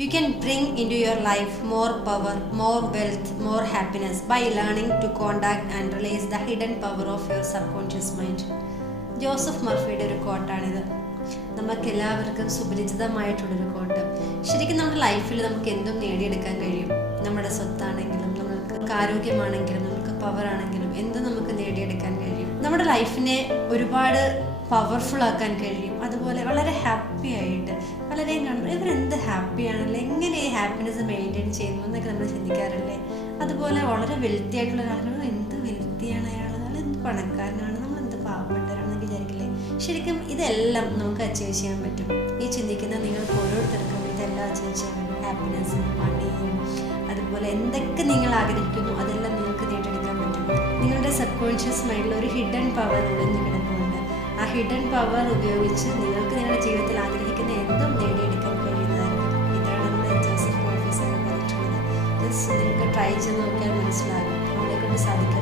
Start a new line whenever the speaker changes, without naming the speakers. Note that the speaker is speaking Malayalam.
You can bring into your life more power, more wealth, more happiness by learning to contact and release the hidden power of your subconscious mind. Joseph മർഫിയുടെ ഒരു കോട്ടാണിത് നമുക്ക് എല്ലാവർക്കും സുപരിചിതമായിട്ടുള്ളൊരു കോട്ട് ശരിക്കും നമ്മുടെ ലൈഫിൽ നമുക്ക് എന്തും നേടിയെടുക്കാൻ കഴിയും. നമ്മുടെ സ്വത്താണെങ്കിലും നമുക്ക് ആരോഗ്യമാണെങ്കിലും നമുക്ക് പവർ ആണെങ്കിലും എന്തും നമുക്ക് നേടിയെടുക്കാൻ കഴിയും. നമ്മുടെ ലൈഫിനെ ഒരുപാട് പവർഫുൾ ആക്കാൻ കഴിയും. അതുപോലെ വളരെ ഹാപ്പി ആയിട്ട് വളരെ ഹാപ്പിനെസ് മെയിന്റെയിൻ ചെയ്യുന്നു എന്നൊക്കെ നമ്മൾ ചിന്തിക്കാറില്ലേ? അതുപോലെ വളരെ വെൽത്തി ആയിട്ടുള്ള ഒരാളാണ് എന്ത് വെൽത്തിയാണ് അയാൾ അയാൾ എന്ത് പണക്കാരനാണ്? നമ്മൾ എന്ത് പാവപ്പെട്ടവരാണെന്ന് വിചാരിക്കില്ലേ? ശരിക്കും ഇതെല്ലാം നമുക്ക് അച്ചീവ് ചെയ്യാൻ പറ്റും. ഈ ചിന്തിക്കുന്ന നിങ്ങൾക്ക് ഓരോരുത്തർക്കും ഇതെല്ലാം അച്ചീവ് ചെയ്യാൻ പറ്റും. ഹാപ്പിനെസ്സും മണിയും അതുപോലെ എന്തൊക്കെ നിങ്ങൾ ആഗ്രഹിക്കുന്നു അതെല്ലാം നിങ്ങൾക്ക് നേടിയെടുക്കാൻ പറ്റും. നിങ്ങളുടെ സബ് കോൺഷ്യസ് മൈൻഡിൽ ഒരു ഹിഡൻ പവർ ഒളിഞ്ഞു കിടക്കുന്നുണ്ട്. ആ ഹിഡൻ പവർ ഉപയോഗിച്ച് നിങ്ങൾക്ക് നിങ്ങളുടെ ജസ്റ്റ് നിങ്ങൾക്ക് ട്രൈ ചെയ്ത് നോക്കിയാൽ മനസ്സിലാകും. നമ്മളെ കൊണ്ട് സാധിക്കാത്ത